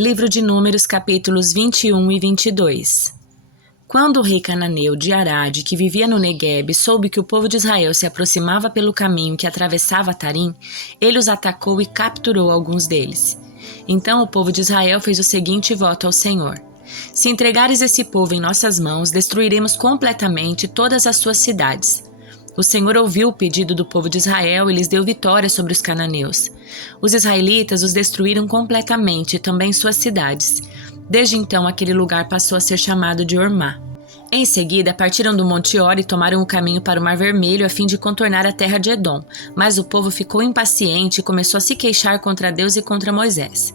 Livro de Números, capítulos 21 e 22. Quando o rei cananeu de Arade, que vivia no Neguebe, soube que o povo de Israel se aproximava pelo caminho que atravessava Tarim, ele os atacou e capturou alguns deles. Então o povo de Israel fez o seguinte voto ao Senhor: se entregares esse povo em nossas mãos, destruiremos completamente todas as suas cidades. O Senhor ouviu o pedido do povo de Israel e lhes deu vitória sobre os cananeus. Os israelitas os destruíram completamente e também suas cidades. Desde então, aquele lugar passou a ser chamado de Ormá. Em seguida, partiram do Monte Hor e tomaram o caminho para o Mar Vermelho a fim de contornar a terra de Edom. Mas o povo ficou impaciente e começou a se queixar contra Deus e contra Moisés.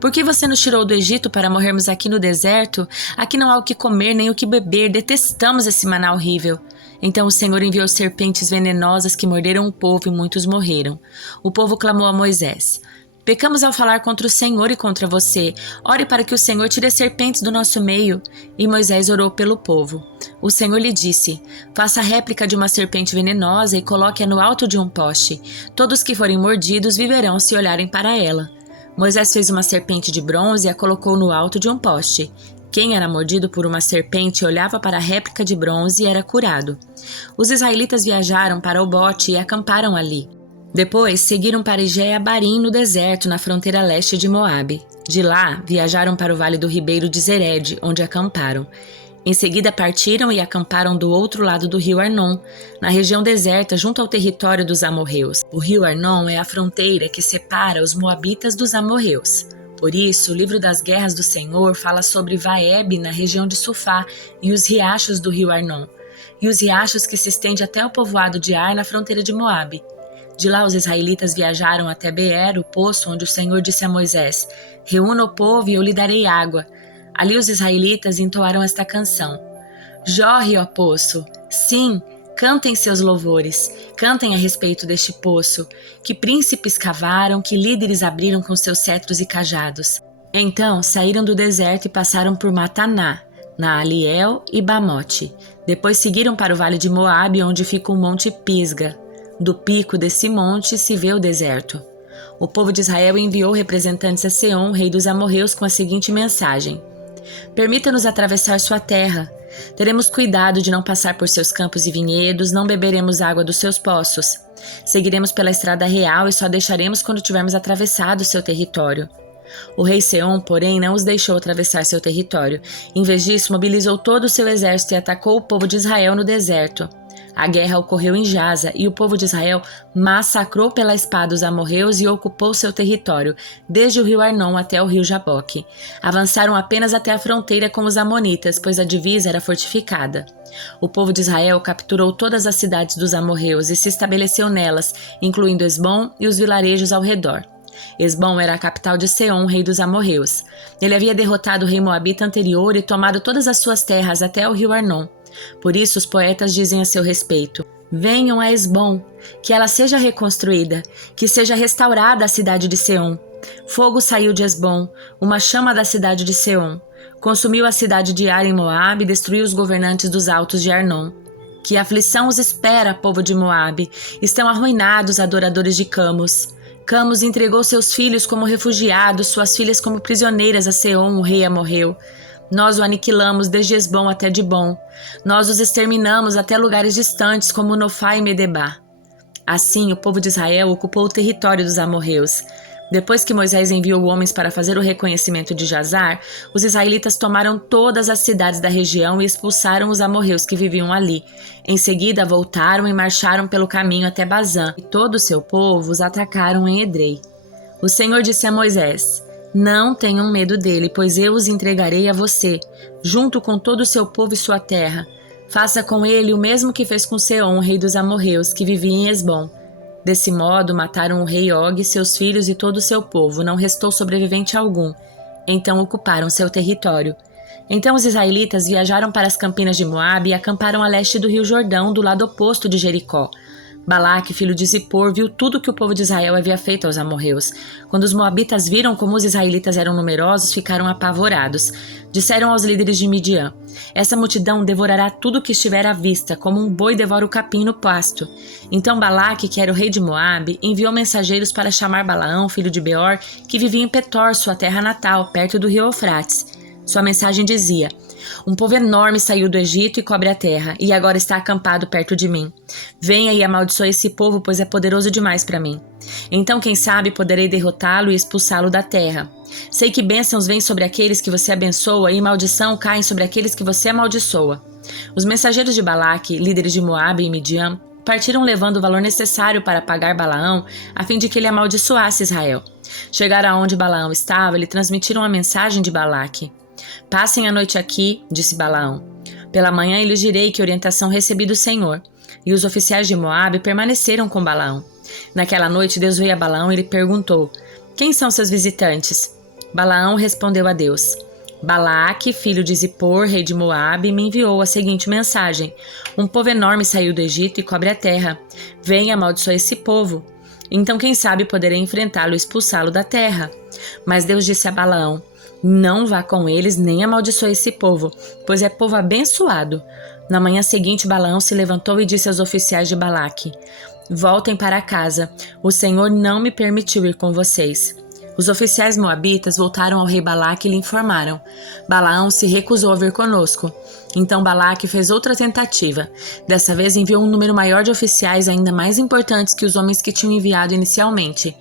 Por que você nos tirou do Egito para morrermos aqui no deserto? Aqui não há o que comer nem o que beber, detestamos esse maná horrível. Então o Senhor enviou serpentes venenosas que morderam o povo e muitos morreram. O povo clamou a Moisés: pecamos ao falar contra o Senhor e contra você. Ore para que o Senhor tire as serpentes do nosso meio. E Moisés orou pelo povo. O Senhor lhe disse: faça a réplica de uma serpente venenosa e coloque-a no alto de um poste. Todos que forem mordidos viverão se olharem para ela. Moisés fez uma serpente de bronze e a colocou no alto de um poste. Quem era mordido por uma serpente olhava para a réplica de bronze e era curado. Os israelitas viajaram para Obote e acamparam ali. Depois seguiram para Ije-Abarim no deserto, na fronteira leste de Moabe. De lá, viajaram para o vale do ribeiro de Zered, onde acamparam. Em seguida partiram e acamparam do outro lado do rio Arnon, na região deserta junto ao território dos amorreus. O rio Arnon é a fronteira que separa os moabitas dos amorreus. Por isso, o livro das guerras do Senhor fala sobre Vaeb, na região de Sufá, e os riachos do rio Arnon, e os riachos que se estendem até o povoado de Ar, na fronteira de Moabe. De lá os israelitas viajaram até Beer, o poço onde o Senhor disse a Moisés: reúna o povo e eu lhe darei água. Ali os israelitas entoaram esta canção: jorre, ó poço, sim, cantem seus louvores, cantem a respeito deste poço, que príncipes cavaram, que líderes abriram com seus cetros e cajados. Então saíram do deserto e passaram por Mataná, Naaliel e Bamote. Depois seguiram para o vale de Moabe, onde fica o monte Pisga. Do pico desse monte se vê o deserto. O povo de Israel enviou representantes a Seom, rei dos amorreus, com a seguinte mensagem: permita-nos atravessar sua terra. Teremos cuidado de não passar por seus campos e vinhedos, não beberemos água dos seus poços. Seguiremos pela estrada real e só deixaremos quando tivermos atravessado seu território. O rei Seom, porém, não os deixou atravessar seu território. Em vez disso, mobilizou todo o seu exército e atacou o povo de Israel no deserto. A guerra ocorreu em Jaza e o povo de Israel massacrou pela espada os amorreus e ocupou seu território, desde o rio Arnon até o rio Jaboque. Avançaram apenas até a fronteira com os amonitas, pois a divisa era fortificada. O povo de Israel capturou todas as cidades dos amorreus e se estabeleceu nelas, incluindo Esbom e os vilarejos ao redor. Esbom era a capital de Seom, rei dos amorreus. Ele havia derrotado o rei moabita anterior e tomado todas as suas terras até o rio Arnon. Por isso os poetas dizem a seu respeito: venham a Esbom, que ela seja reconstruída, que seja restaurada a cidade de Seom. Fogo saiu de Esbom, uma chama da cidade de Seom. Consumiu a cidade de Ar em Moabe e destruiu os governantes dos altos de Arnon. Que aflição os espera, povo de Moabe! Estão arruinados, adoradores de Camos. Camos entregou seus filhos como refugiados, suas filhas como prisioneiras a Seom, o rei amorreu. Nós o aniquilamos desde Esbom até Dibom. Nós os exterminamos até lugares distantes como Nofá e Medebá. Assim, o povo de Israel ocupou o território dos amorreus. Depois que Moisés enviou homens para fazer o reconhecimento de Jazar, os israelitas tomaram todas as cidades da região e expulsaram os amorreus que viviam ali. Em seguida, voltaram e marcharam pelo caminho até Bazã, e todo o seu povo os atacaram em Edrei. O Senhor disse a Moisés: não tenham medo dele, pois eu os entregarei a você, junto com todo o seu povo e sua terra. Faça com ele o mesmo que fez com Seom, rei dos amorreus, que vivia em Esbom. Desse modo, mataram o rei Og, seus filhos e todo o seu povo, não restou sobrevivente algum. Então ocuparam seu território. Então os israelitas viajaram para as campinas de Moabe e acamparam a leste do rio Jordão, do lado oposto de Jericó. Balaque, filho de Zippor, viu tudo que o povo de Israel havia feito aos amorreus. Quando os moabitas viram como os israelitas eram numerosos, ficaram apavorados. Disseram aos líderes de Midian: essa multidão devorará tudo que estiver à vista, como um boi devora o capim no pasto. Então Balaque, que era o rei de Moabe, enviou mensageiros para chamar Balaão, filho de Beor, que vivia em Petor, sua terra natal, perto do rio Eufrates. Sua mensagem dizia: um povo enorme saiu do Egito e cobre a terra, e agora está acampado perto de mim. Venha e amaldiçoe esse povo, pois é poderoso demais para mim. Então, quem sabe, poderei derrotá-lo e expulsá-lo da terra. Sei que bênçãos vêm sobre aqueles que você abençoa e maldição caem sobre aqueles que você amaldiçoa. Os mensageiros de Balaque, líderes de Moabe e Midian, partiram levando o valor necessário para pagar Balaão, a fim de que ele amaldiçoasse Israel. Chegaram aonde Balaão estava e lhe transmitiram a mensagem de Balaque. Passem a noite aqui, disse Balaão. Pela manhã eu lhes direi que orientação recebi do Senhor. E os oficiais de Moabe permaneceram com Balaão. Naquela noite Deus veio a Balaão e lhe perguntou: quem são seus visitantes? Balaão respondeu a Deus: Balaque, filho de Zippor, rei de Moabe, me enviou a seguinte mensagem: um povo enorme saiu do Egito e cobre a terra. Venha, amaldiçoe esse povo. Então, quem sabe, poderei enfrentá-lo e expulsá-lo da terra. Mas Deus disse a Balaão: não vá com eles nem amaldiçoe esse povo, pois é povo abençoado. Na manhã seguinte, Balaão se levantou e disse aos oficiais de Balaque: voltem para casa, o Senhor não me permitiu ir com vocês. Os oficiais moabitas voltaram ao rei Balaque e lhe informaram: Balaão se recusou a vir conosco. Então Balaque fez outra tentativa. Dessa vez enviou um número maior de oficiais ainda mais importantes que os homens que tinham enviado inicialmente.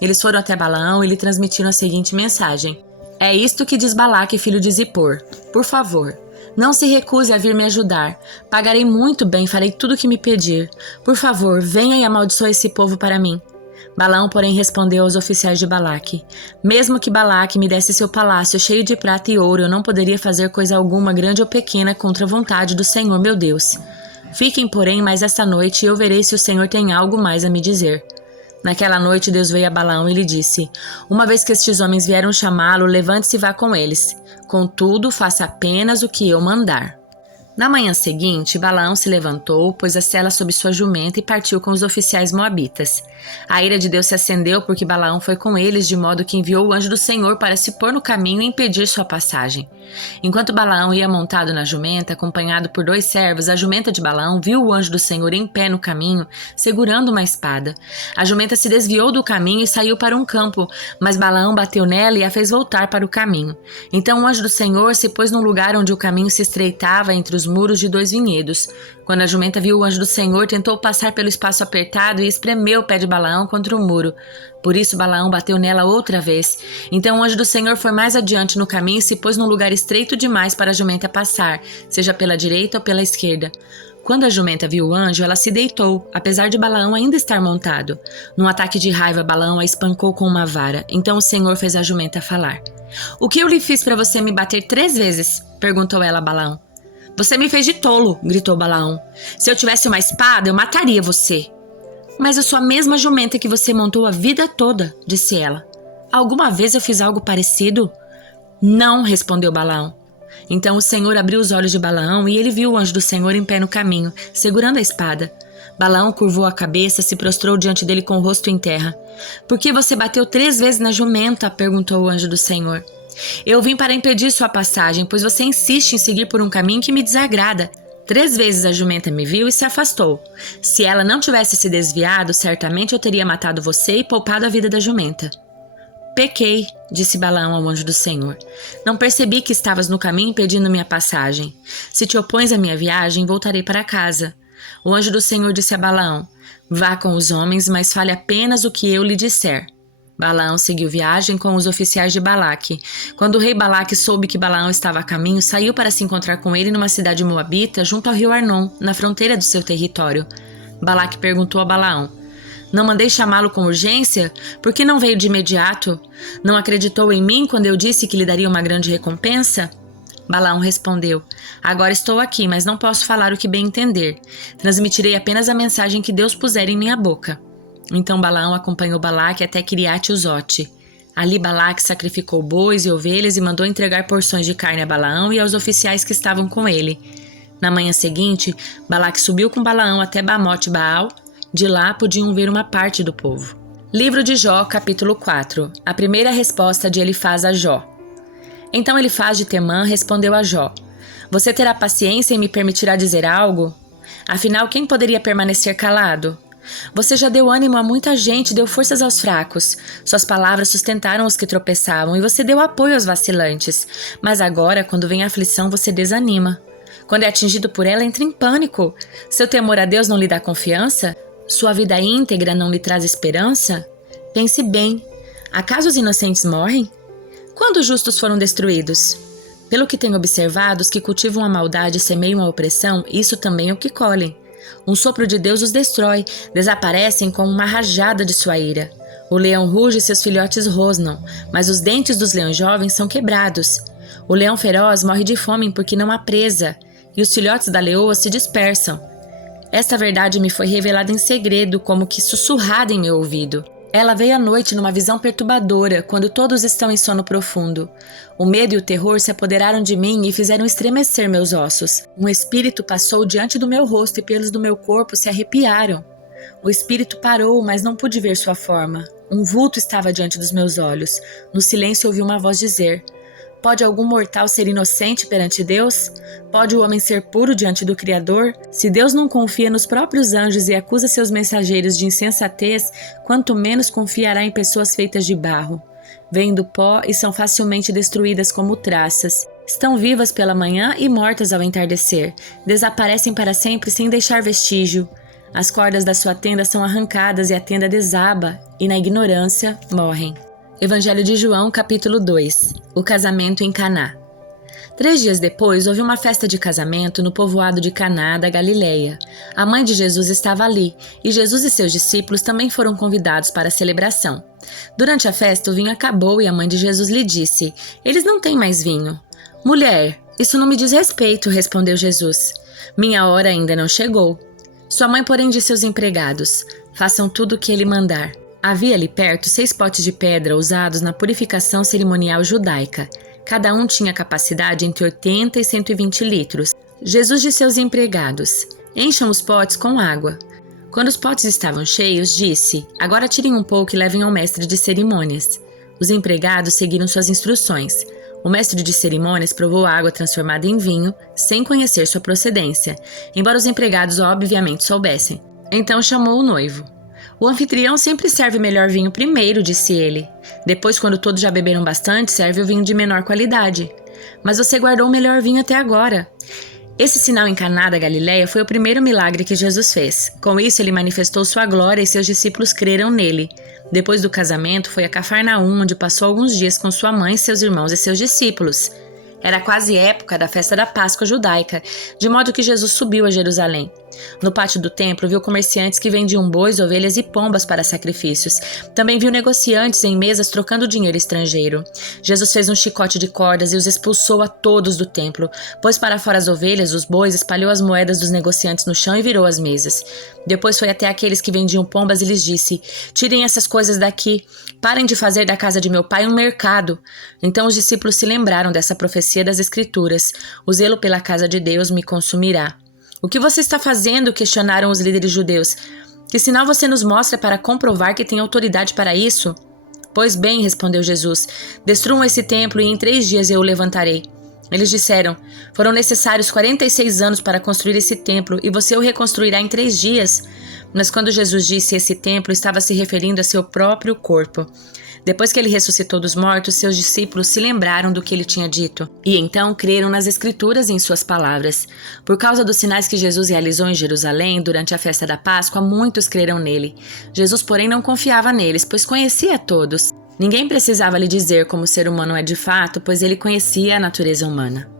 Eles foram até Balaão e lhe transmitiram a seguinte mensagem: é isto que diz Balaque, filho de Zippor. Por favor, não se recuse a vir me ajudar. Pagarei muito bem, farei tudo o que me pedir. Por favor, venha e amaldiçoe esse povo para mim. Balaão, porém, respondeu aos oficiais de Balaque: mesmo que Balaque me desse seu palácio cheio de prata e ouro, eu não poderia fazer coisa alguma, grande ou pequena, contra a vontade do Senhor, meu Deus. Fiquem, porém, mais esta noite e eu verei se o Senhor tem algo mais a me dizer. Naquela noite Deus veio a Balaão e lhe disse: uma vez que estes homens vieram chamá-lo, levante-se e vá com eles. Contudo, faça apenas o que eu mandar. Na manhã seguinte, Balaão se levantou, pôs a sela sob sua jumenta e partiu com os oficiais moabitas. A ira de Deus se acendeu porque Balaão foi com eles, de modo que enviou o anjo do Senhor para se pôr no caminho e impedir sua passagem. Enquanto Balaão ia montado na jumenta, acompanhado por 2 servos, a jumenta de Balaão viu o anjo do Senhor em pé no caminho, segurando uma espada. A jumenta se desviou do caminho e saiu para um campo, mas Balaão bateu nela e a fez voltar para o caminho. Então o anjo do Senhor se pôs num lugar onde o caminho se estreitava entre os muros de 2 vinhedos. Quando a jumenta viu o anjo do Senhor, tentou passar pelo espaço apertado e espremeu o pé de Balaão contra o muro. Por isso Balaão bateu nela outra vez. Então o anjo do Senhor foi mais adiante no caminho e se pôs num lugar estreito demais para a jumenta passar, seja pela direita ou pela esquerda. Quando a jumenta viu o anjo, ela se deitou, apesar de Balaão ainda estar montado. Num ataque de raiva, Balaão a espancou com uma vara. Então o Senhor fez a jumenta falar. O que eu lhe fiz para você me bater 3 vezes? Perguntou ela a Balaão. Você me fez de tolo, gritou Balaão. Se eu tivesse uma espada, eu mataria você. Mas eu sou a mesma jumenta que você montou a vida toda, disse ela. Alguma vez eu fiz algo parecido? Não, respondeu Balaão. Então o Senhor abriu os olhos de Balaão e ele viu o anjo do Senhor em pé no caminho, segurando a espada. Balaão curvou a cabeça, se prostrou diante dele com o rosto em terra. Por que você bateu 3 vezes na jumenta? Perguntou o anjo do Senhor. Eu vim para impedir sua passagem, pois você insiste em seguir por um caminho que me desagrada. 3 vezes a jumenta me viu e se afastou. Se ela não tivesse se desviado, certamente eu teria matado você e poupado a vida da jumenta. Pequei, disse Balaão ao anjo do Senhor. Não percebi que estavas no caminho impedindo minha passagem. Se te opões à minha viagem, voltarei para casa. O anjo do Senhor disse a Balaão: vá com os homens, mas fale apenas o que eu lhe disser. Balaão seguiu viagem com os oficiais de Balaque. Quando o rei Balaque soube que Balaão estava a caminho, saiu para se encontrar com ele numa cidade moabita junto ao rio Arnon, na fronteira do seu território. Balaque perguntou a Balaão: não mandei chamá-lo com urgência? Por que não veio de imediato? Não acreditou em mim quando eu disse que lhe daria uma grande recompensa? Balaão respondeu: agora estou aqui, mas não posso falar o que bem entender. Transmitirei apenas a mensagem que Deus puser em minha boca. Então Balaão acompanhou Balaque até Quiriate-Uzote. Ali Balaque sacrificou bois e ovelhas e mandou entregar porções de carne a Balaão e aos oficiais que estavam com ele. Na manhã seguinte, Balaque subiu com Balaão até Bamote Baal De lá podiam ver uma parte do povo. Livro de Jó, capítulo 4. A primeira resposta de Elifaz a Jó. Então Elifaz de Temã respondeu a Jó: Você terá paciência e me permitirá dizer algo? Afinal, quem poderia permanecer calado? Você já deu ânimo a muita gente, deu forças aos fracos. Suas palavras sustentaram os que tropeçavam e você deu apoio aos vacilantes. Mas agora, quando vem a aflição, você desanima. Quando é atingido por ela, entra em pânico. Seu temor a Deus não lhe dá confiança? Sua vida íntegra não lhe traz esperança? Pense bem. Acaso os inocentes morrem? Quando os justos foram destruídos? Pelo que tenho observado, os que cultivam a maldade e semeiam a opressão, isso também é o que colhem. Um sopro de Deus os destrói, desaparecem com uma rajada de sua ira. O leão ruge e seus filhotes rosnam, mas os dentes dos leões jovens são quebrados. O leão feroz morre de fome porque não há presa, e os filhotes da leoa se dispersam. Esta verdade me foi revelada em segredo, como que sussurrada em meu ouvido. Ela veio à noite numa visão perturbadora, quando todos estão em sono profundo. O medo e o terror se apoderaram de mim e fizeram estremecer meus ossos. Um espírito passou diante do meu rosto e pelos do meu corpo se arrepiaram. O espírito parou, mas não pude ver sua forma. Um vulto estava diante dos meus olhos. No silêncio ouvi uma voz dizer: Pode algum mortal ser inocente perante Deus? Pode o homem ser puro diante do Criador? Se Deus não confia nos próprios anjos e acusa seus mensageiros de insensatez, quanto menos confiará em pessoas feitas de barro. Vêm do pó e são facilmente destruídas como traças. Estão vivas pela manhã e mortas ao entardecer. Desaparecem para sempre sem deixar vestígio. As cordas da sua tenda são arrancadas e a tenda desaba, e na ignorância morrem. Evangelho de João, capítulo 2. O casamento em Caná. 3 dias depois, houve uma festa de casamento no povoado de Caná da Galileia. A mãe de Jesus estava ali, e Jesus e seus discípulos também foram convidados para a celebração. Durante a festa, o vinho acabou e a mãe de Jesus lhe disse: Eles não têm mais vinho. Mulher, isso não me diz respeito, respondeu Jesus. Minha hora ainda não chegou. Sua mãe, porém, disse aos empregados: Façam tudo o que ele mandar. Havia ali perto 6 potes de pedra usados na purificação cerimonial judaica. Cada um tinha capacidade entre 80 e 120 litros. Jesus disse aos empregados: Encham os potes com água. Quando os potes estavam cheios, disse: Agora tirem um pouco e levem ao mestre de cerimônias. Os empregados seguiram suas instruções. O mestre de cerimônias provou a água transformada em vinho, sem conhecer sua procedência, embora os empregados obviamente soubessem. Então chamou o noivo. O anfitrião sempre serve melhor vinho primeiro, disse ele. Depois, quando todos já beberam bastante, serve o vinho de menor qualidade. Mas você guardou o melhor vinho até agora. Esse sinal em Caná da Galileia foi o primeiro milagre que Jesus fez. Com isso, ele manifestou sua glória e seus discípulos creram nele. Depois do casamento, foi a Cafarnaum, onde passou alguns dias com sua mãe, seus irmãos e seus discípulos. Era quase época da festa da Páscoa judaica, de modo que Jesus subiu a Jerusalém. No pátio do templo, viu comerciantes que vendiam bois, ovelhas e pombas para sacrifícios. Também viu negociantes em mesas trocando dinheiro estrangeiro. Jesus fez um chicote de cordas e os expulsou a todos do templo. Pôs para fora as ovelhas, os bois, espalhou as moedas dos negociantes no chão e virou as mesas. Depois foi até aqueles que vendiam pombas e lhes disse: Tirem essas coisas daqui. Parem de fazer da casa de meu pai um mercado. Então os discípulos se lembraram dessa profecia das Escrituras: O zelo pela casa de Deus me consumirá. O que você está fazendo? Questionaram os líderes judeus. Que sinal você nos mostra para comprovar que tem autoridade para isso? Pois bem, respondeu Jesus, destruam esse templo e em 3 dias eu o levantarei. Eles disseram: Foram necessários 46 anos para construir esse templo e você o reconstruirá em 3 dias. Mas quando Jesus disse esse templo, estava se referindo a seu próprio corpo. Depois que ele ressuscitou dos mortos, seus discípulos se lembraram do que ele tinha dito. E então creram nas Escrituras e em suas palavras. Por causa dos sinais que Jesus realizou em Jerusalém durante a festa da Páscoa, muitos creram nele. Jesus, porém, não confiava neles, pois conhecia todos. Ninguém precisava lhe dizer como o ser humano é de fato, pois ele conhecia a natureza humana.